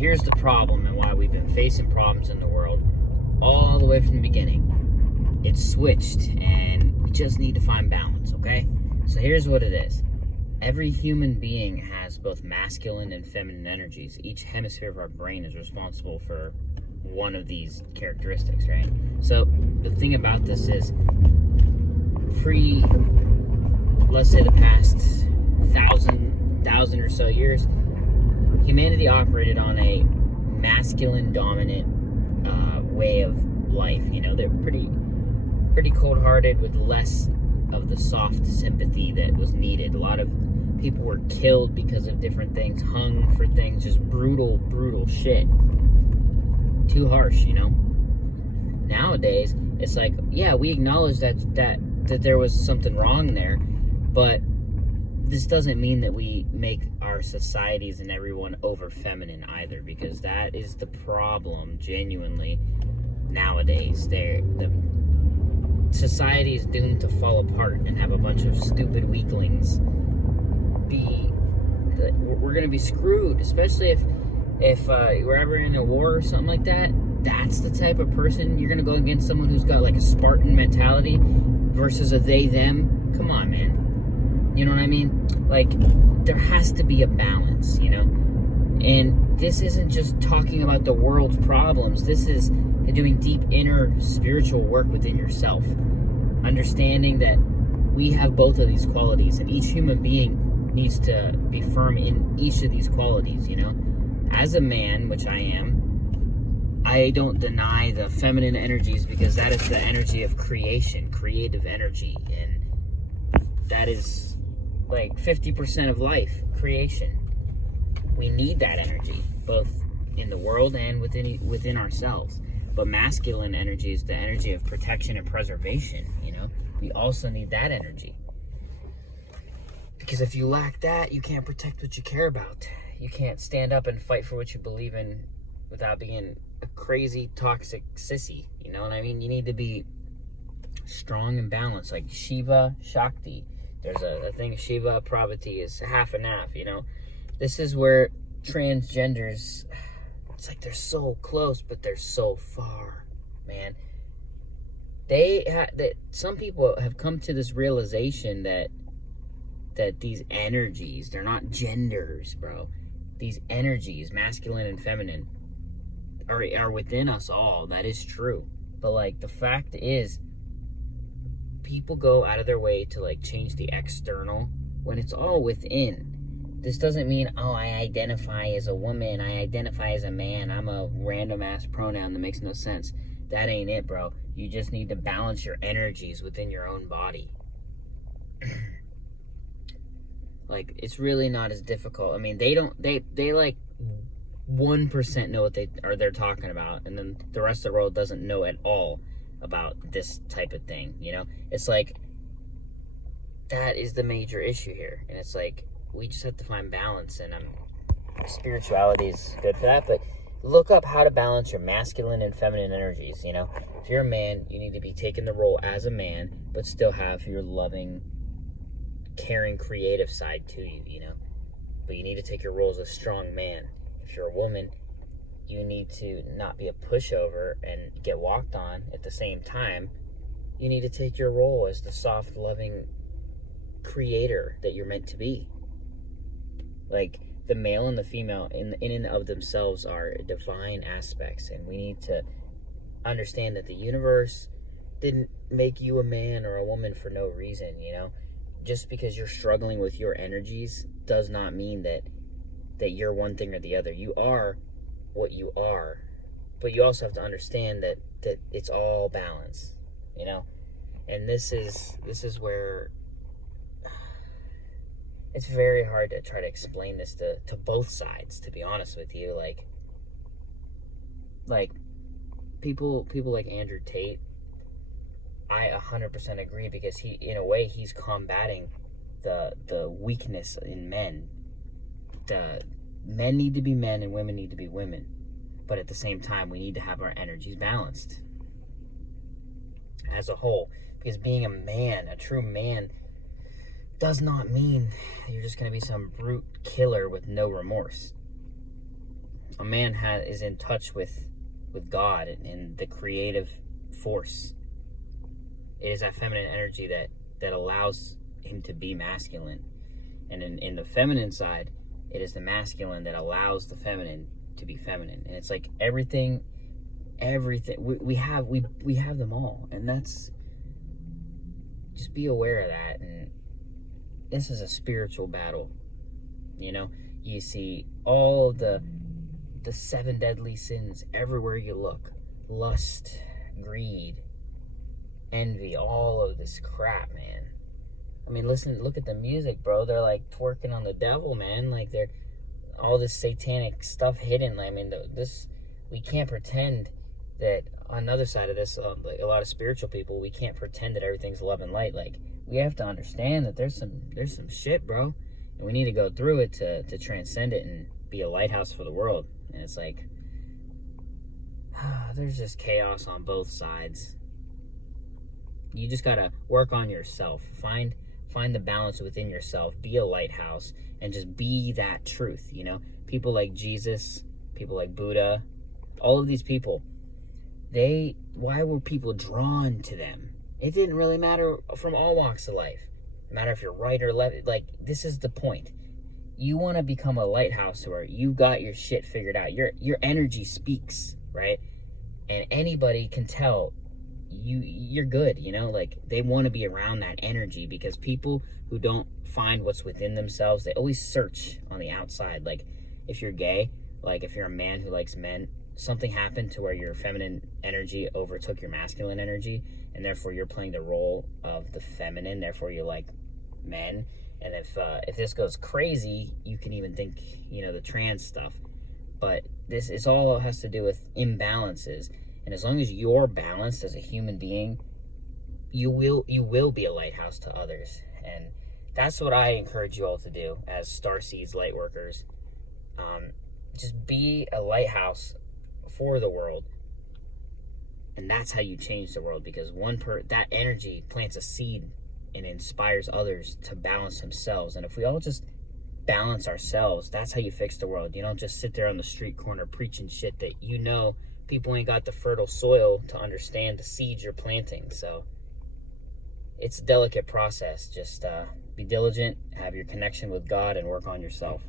here's the problem and why we've been facing problems in the world all the way from the beginning. It's switched, and we just need to find balance, okay? So here's what it is. Every human being has both masculine and feminine energies. Each hemisphere of our brain is responsible for one of these characteristics, right? So the thing about this is, let's say the past thousand or so years, humanity operated on a masculine dominant way of life. You know, they're pretty cold-hearted with less of the soft sympathy that was needed. A lot of people were killed because of different things, hung for things, just brutal shit. Too harsh, you know? Nowadays, it's like, yeah, we acknowledge that there was something wrong there, but this doesn't mean that we make our societies and everyone over feminine either, because that is the problem genuinely nowadays. The society is doomed to fall apart and have a bunch of stupid weaklings. We're gonna be screwed, especially if we're ever in a war or something like that. That's the type of person you're gonna go against, someone who's got like a Spartan mentality versus a they-them. Come on, man. You know what I mean? Like, there has to be a balance, you know? And this isn't just talking about the world's problems. This is doing deep inner spiritual work within yourself. Understanding that we have both of these qualities, and each human being needs to be firm in each of these qualities, you know? As a man, which I am, I don't deny the feminine energies, because that is the energy of creation, creative energy, and that is like 50% of life, creation. We need that energy, both in the world and within ourselves. But masculine energy is the energy of protection and preservation, you know? We also need that energy. Because if you lack that, you can't protect what you care about. You can't stand up and fight for what you believe in without being a crazy, toxic sissy. You know what I mean? You need to be strong and balanced, like Shiva Shakti. There's a thing, Shiva Pravati is half and half, you know? This is where transgenders, it's like they're so close, but they're so far, man. Some people have come to this realization that these energies, they're not genders, bro. These energies, masculine and feminine, are within us all. That is true. But like, the fact is, people go out of their way to like change the external when it's all within. This doesn't mean, oh, I identify as a woman, I identify as a man, I'm a random ass pronoun that makes no sense. That ain't it, bro. You just need to balance your energies within your own body. Like, it's really not as difficult. I mean, they like 1% know what they're talking about, and then the rest of the world doesn't know at all about this type of thing, you know? It's like, that is the major issue here. And it's like, we just have to find balance, and spirituality is good for that. But look up how to balance your masculine and feminine energies, you know? If you're a man, you need to be taking the role as a man, but still have your loving, caring, creative side to you, you know? But you need to take your role as a strong man. If you're a woman, you need to not be a pushover and get walked on. At the same time, you need to take your role as the soft, loving creator that you're meant to be. Like, the male and the female in and of themselves are divine aspects, and we need to understand that the universe didn't make you a man or a woman for no reason, you know? Just because you're struggling with your energies does not mean that you're one thing or the other. You are what you are, but you also have to understand that it's all balance, you know? And this is where it's very hard to try to explain this to both sides, to be honest with you. Like people like Andrew Tate, I 100% agree, because he, in a way, he's combating the weakness in men. The men need to be men and women need to be women. But at the same time, we need to have our energies balanced as a whole. Because being a man, a true man, does not mean you're just going to be some brute killer with no remorse. a man is in touch with God and the creative force. It is that feminine energy that allows him to be masculine. And in the feminine side, it is the masculine that allows the feminine to be feminine. And it's like everything we have them all. And that's, just be aware of that. And this is a spiritual battle. You know, you see all the 7 deadly sins everywhere you look. Lust, greed, envy, all of this crap, man. I mean, look at the music, bro. They're like twerking on the devil, man. Like, they're all this satanic stuff hidden. I mean, we can't pretend that on the other side of this, like a lot of spiritual people, we can't pretend that everything's love and light. Like, we have to understand that there's some shit, bro, and we need to go through it to transcend it and be a lighthouse for the world. And it's like, there's just chaos on both sides. You just gotta work on yourself. Find the balance within yourself. Be a lighthouse and just be that truth, you know? People like Jesus, people like Buddha, all of these people, why were people drawn to them? It didn't really matter from all walks of life. No matter if you're right or left. Like, this is the point. You want to become a lighthouse where you got your shit figured out. Your energy speaks, right? And anybody can tell you're good, you know? Like, they want to be around that energy, because people who don't find what's within themselves, they always search on the outside. Like, if you're gay, like if you're a man who likes men, something happened to where your feminine energy overtook your masculine energy, and therefore you're playing the role of the feminine, therefore you like men. And if this goes crazy, you can even think, you know, the trans stuff. But this is all has to do with imbalances. And as long as you're balanced as a human being, you will be a lighthouse to others. And that's what I encourage you all to do as Starseeds light workers. Just be a lighthouse for the world. And that's how you change the world, because that energy plants a seed and inspires others to balance themselves. And if we all just balance ourselves, that's how you fix the world. You don't just sit there on the street corner preaching shit that you know people ain't got the fertile soil to understand the seeds you're planting. So it's a delicate process. Just be diligent, have your connection with God, and work on yourself.